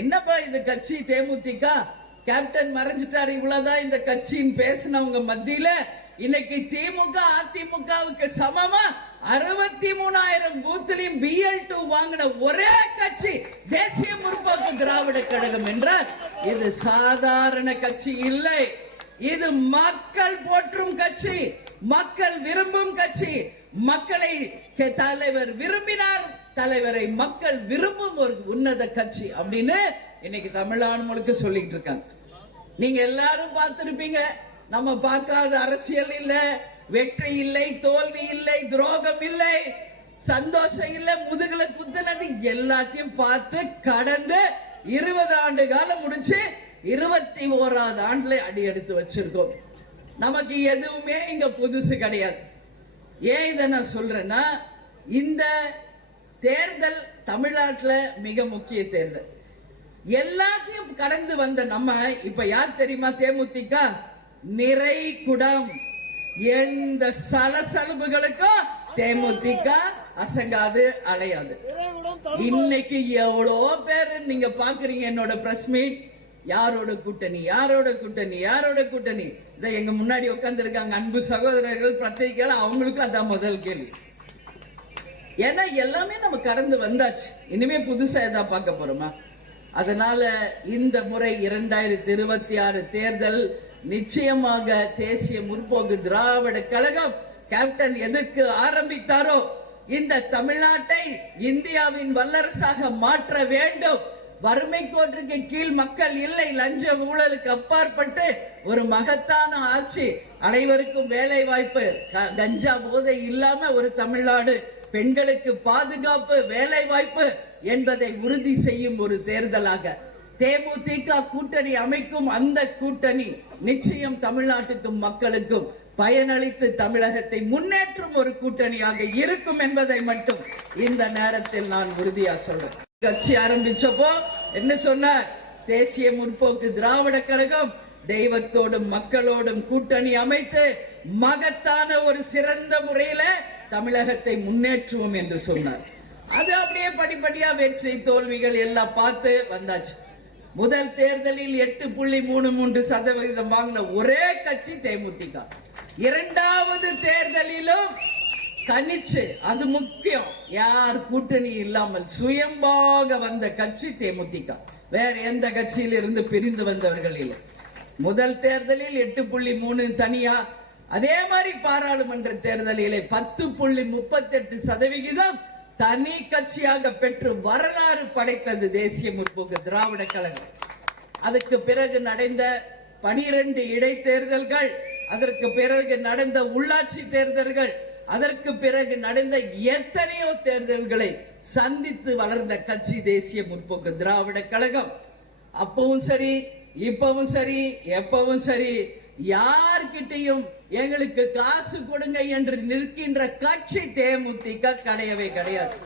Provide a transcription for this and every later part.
என்னப்பா இது கட்சி தேமுதிக, கேப்டன் மறைஞ்சிட்டாரு, இவ்வளவுதான் இந்த கட்சின்னு பேசினவங்க மத்தியில இன்னைக்கு திமுக அதிமுகவுக்கு சமமா 63,000 பூத்திலையும் BL2 வாங்கின ஒரே கட்சி தேசிய முற்போக்கு திராவிட கழகம் என்றால் இது சாதாரண கட்சி இல்லை. இது மக்கள் போற்றும் கட்சி, மக்கள் விரும்பும் கட்சி. மக்களை தலைவர் விரும்பினார், தலைவரை மக்கள் விரும்பும் ஒரு உன்னத கட்சி அப்படின்னு இன்னைக்கு தமிழ்நாடு முழுக்க சொல்லிட்டு இருக்காங்க. நீங்க எல்லாரும் பார்த்திருப்பீங்க, நம்ம பார்க்காத அரசியல் இல்ல, வெற்றி இல்லை, தோல்வி இல்லை, துரோகம் இல்லை, சந்தோஷம் இல்லை, முதுகுல குத்துனது எல்லாத்தையும் பார்த்து கடந்து 20 ஆண்டு காலம் முடிச்சு 21வது ஆண்டுல அடி எடுத்து வச்சிருக்கோம். நமக்கு எதுவுமே இங்க புதுசு கிடையாது. ஏன் இதை நான் சொல்றேன்னா, இந்த தேர்தல் தமிழ்நாட்டில் மிக முக்கிய தேர்தல். எல்லாத்தையும் கடந்து வந்த நம்ம இப்ப யார் தெரியுமா? தேமுதிக நிறை குடம். எந்த சலசலப்புகளுக்கும் தேமுதிக அசங்காது, அலையாது. இன்னைக்கு எவ்வளோ பேர் நீங்க பாக்குறீங்க என்னோட பிரஸ் மீட், யாரோட கூட்டணி, யாரோட கூட்டணி, யாரோட கூட்டணி. இதை எங்க முன்னாடி உட்கார்ந்து இருக்காங்க அன்பு சகோதரர்கள், பத்திரிகையாளர், அவங்களுக்கும் அதான் முதல் கேள்வி. ஏன்னா எல்லாமே நம்ம கடந்து வந்தாச்சு, இனிமே புதுசா ஏதா பார்க்க போறோமா? அதனால இந்த முறை 2026 தேர்தல் நிச்சயமாக தேசிய முற்போக்கு திராவிட கழகம் கேப்டன் எதற்கு ஆரம்பித்தாரோ இந்த தமிழ்நாட்டை இந்தியாவின் வல்லரசாக மாற்ற வேண்டும். வறுமை கோட்டிற்கு கீழ் மக்கள் இல்லை, லஞ்ச ஊழலுக்கு அப்பாற்பட்டு ஒரு மகத்தான ஆட்சி, அனைவருக்கும் வேலை வாய்ப்பு, கஞ்சா போதை இல்லாம ஒரு தமிழ்நாடு, பெண்களுக்கு பாதுகாப்பு, வேலை வாய்ப்பு என்பதை உறுதி செய்யும் ஒரு தேர்தலாக தேமுதிக கூட்டணி அமைக்கும். அந்த கூட்டணி நிச்சயம் தமிழ்நாட்டுக்கும் மக்களுக்கும் பயனளித்து தமிழகத்தை முன்னேற்றும் ஒரு கூட்டணியாக இருக்கும் என்பதை மட்டும் இந்த நேரத்தில் நான் உறுதியா சொல்றேன். கட்சி ஆரம்பிச்சப்போ என்ன சொன்னார்? தேசிய முற்போக்கு திராவிட கழகம் தெய்வத்தோடும் மக்களோடும் கூட்டணி அமைத்து மகத்தான ஒரு சிறந்த முறையில தமிழகத்தை முன்னேற்றுவோம் என்று சொன்னார். அது அப்படியே படிப்படியா வெற்றி தோல்விகள் எல்லாம் பார்த்து வந்தாச்சு. முதல் தேர்தலில் 8.33% வாங்கின ஒரே கட்சி தேமுதிக. இரண்டாவது தேர்தலிலும் தனிச்சு, அது முக்கியம், யார் கூட்டணி இல்லாமல் சுயம்பாக வந்த கட்சி தேமுதிக. வேற எந்த கட்சியில் இருந்து பிரிந்து வந்தவர்கள் இல்லை. முதல் தேர்தலில் 8.3 தனியா, அதே மாதிரி பாராளுமன்ற தேர்தலிலே 10.38% தனி கட்சியாக பெற்று வரலாறு படைத்தது தேசிய முற்போக்கு திராவிட கழகம். அதுக்கு பிறகு நடந்த 12 இடைத்தேர்தல்கள், அதற்கு பிறகு நடந்த உள்ளாட்சி தேர்தல்கள், அதற்கு பிறகு நடந்த எத்தனையோ தேர்தல்களை சந்தித்து வளர்ந்த கட்சி தேசிய முற்போக்கு திராவிட கழகம். அப்பவும் சரி, இப்பவும் சரி, எப்பவும் சரி, யார்கிட்டையும் எங்களுக்கு காசு கொடுங்க என்று நிற்கின்ற கட்சி தேமுதிக கிடையவே கிடையாது.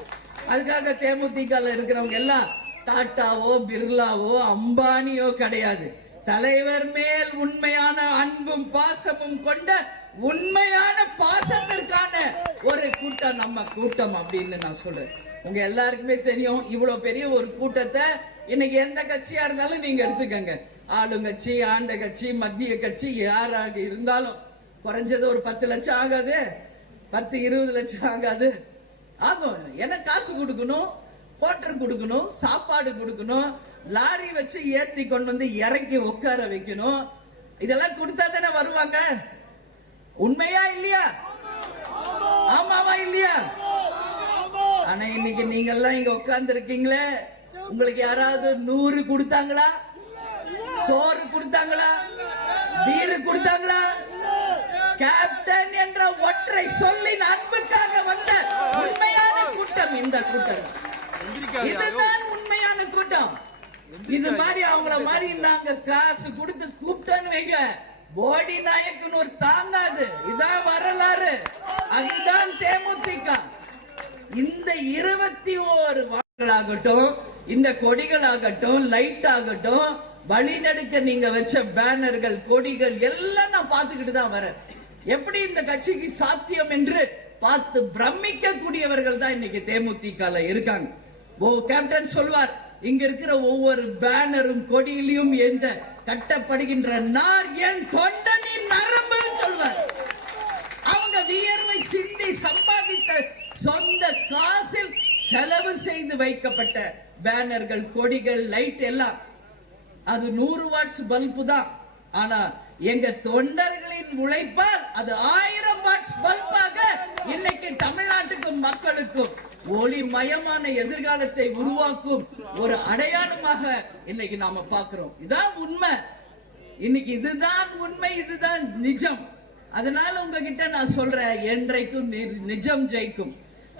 அதுக்காக தேமுதிக இருக்கிறவங்க எல்லாம் டாட்டாவோ பிர்லாவோ அம்பானியோ கிடையாது. தலைவர் மேல் உண்மையான அன்பும் பாசமும் கொண்ட உண்மையான பாசத்திற்கான ஒரு கூட்டம் நம்ம கூட்டம் அப்படின்னு நான் சொல்றேன். உங்க எல்லாருக்குமே தெரியும், இவ்வளவு பெரிய ஒரு கூட்டத்தை இன்னைக்கு எந்த கட்சியா இருந்தாலும் நீங்க எடுத்துக்கங்க, ஆளுங்கட்சி, ஆண்ட கட்சி, மத்திய கட்சி, யாராக இருந்தாலும் குறைஞ்சது ஒரு 10 லட்சம் ஆகாது, 10-20 லட்சம் ஆகாது, ஆகும். ஏன்னா காசு கொடுக்கணும், கோட்டர் கொடுக்கணும், சாப்பாடு கொடுக்கணும், லாரி வச்சு ஏத்தி கொண்டு வந்து இறக்கி உட்கார வைக்கணும். இதெல்லாம் கொடுத்தா தானே வருவாங்க. உண்மையா இல்லையா? ஆமாவா இல்லையா? ஆனா இன்னைக்கு நீங்க எல்லாம் இங்க உட்கார்ந்து இருக்கீங்களே, உங்களுக்கு யாராவது 100 கொடுத்தாங்களா? சோறு கொடுத்தாங்களா? வீடு கொடுத்தாங்களா? கேப்டன் என்ற ஒற்றை சொல்லின் அன்புக்காக வந்த உண்மையான கூட்டம் இந்த கூட்டம். இதுதான் உண்மையான கூட்டம். இது மாதிரி அவங்கள மாதிரி நாங்க காசு கொடுத்து கூப்பிட்டோன்னு வைங்க, போடி நாயக்கன் ஒரு தாங்காது. இதான் வரலாறு, அதுதான் தேமுதிக. இந்த 21 வாக்குகளாகட்டும், இந்த கொடிகளாகட்டும், லைட் ஆகட்டும், வழிநடுக்க நீங்க வச்ச பேனர்கள், கொடிகள் எல்லாம் நான் பார்த்துக்கிட்டு தான் வரேன். எப்படி இந்த கட்சிக்கு சாத்தியம் என்று பார்த்து பிரமிக்க கூடியவர்கள் தான் இன்னைக்கு தேமுதிக இருக்காங்க. கேப்டன் சொல்வார், இங்க இருக்கிற ஒவ்வொரு பேனரும் கொடியிலும் எந்த கட்டப்படுகின்ற நார் என் தொண்டனின் நரம்பு சொல்வார். அவங்க வியர்வை சிந்தி சம்பாதித்த சொந்த காசில் செலவு செய்து வைக்கப்பட்ட பேனர்கள், கொடிகள், லைட் எல்லாம் அது 100 வாட்ஸ் பல்பு தான். ஆனா எங்க தொண்டர்களின் உழைப்பால் அது 1000 வாட்ஸ் பல்பாக இன்னைக்கு தமிழ்நாட்டுக்கும் மக்களுக்கும் ஒளிமயமான எதிர்காலத்தை உருவாக்கும் ஒரு அடையாளமாக இன்னைக்கு நாம பார்க்கிறோம். இதான் உண்மை. இன்னைக்கு இதுதான் உண்மை, இதுதான் நிஜம். அதனால உங்ககிட்ட நான் சொல்றேன், என்றைக்கும் நிஜம் ஜெயிக்கும்.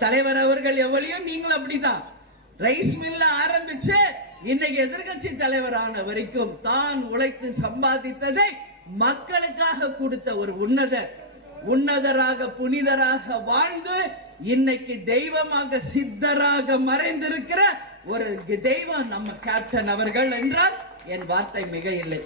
தலைவர் அவர்கள் எவ்வளையும் நீங்களும் அப்படிதான். ரைஸ் மில்ல ஆரம்பிச்சு இன்னைக்கு எதிர்கட்சி தலைவர் ஆன வரைக்கும் தான் உழைத்து சம்பாதித்ததை மக்களுக்காக கொடுத்த ஒரு உன்னதராக புனிதராக வாழ்ந்து இன்னைக்கு தெய்வமாக சித்தராக மறைந்திருக்கிற ஒரு தெய்வம் நம்ம கேப்டன் அவர்கள் என்றால் என் வார்த்தை மிக இல்லை.